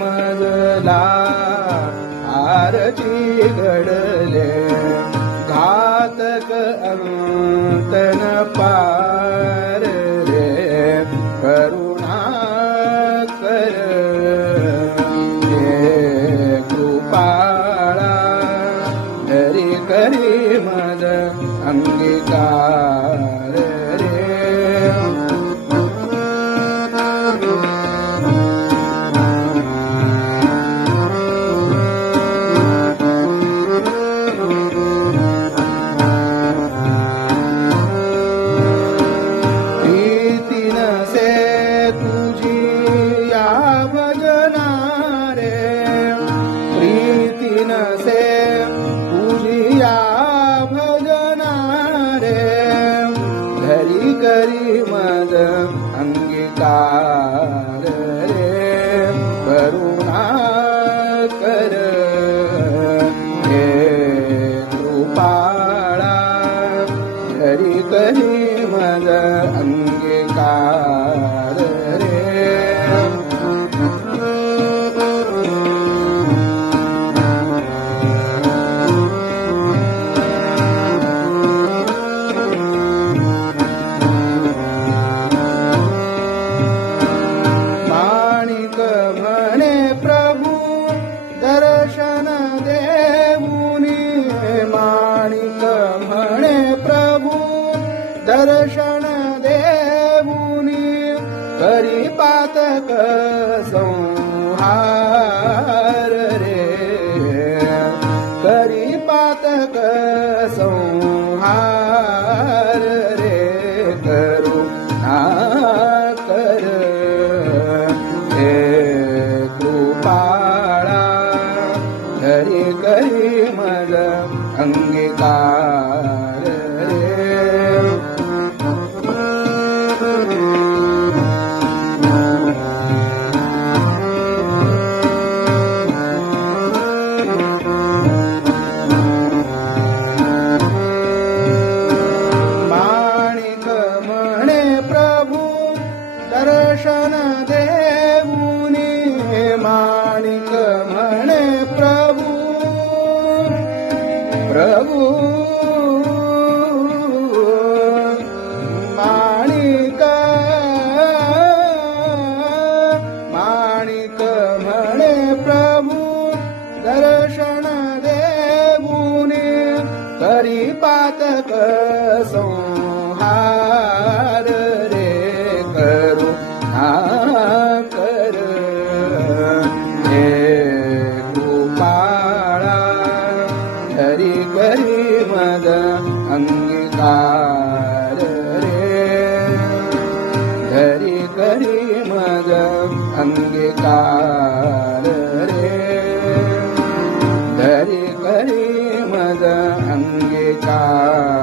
मजला आरती घडले घातक अंतन पार रे करुणा कर हे कृपाळा हरी करी मज अंगीकार रे करी मद अंगीकार रे करुणा कर हे कृपाळा हरी करी मद अंगीकार रे दर्शन देऊनी माणिक म्हणे प्रभु दर्शन देऊनी करी पातक संहार रे करी पातक संहार रे करुणा कर हे कृपाळा हरी करी मज अंगीकार रे माणिक म्हणे प्रभु दर्शन देऊनी माणिक म्हणे प्रभु माणिक माणिक म्हणे प्रभु दर्शन देऊनी करी पातक संहार रे करुणा कर हे कृपाळा हरी करी मद अंगीकार रे हरी करी मद अंगीकार रे हरी करी मद अंगीकार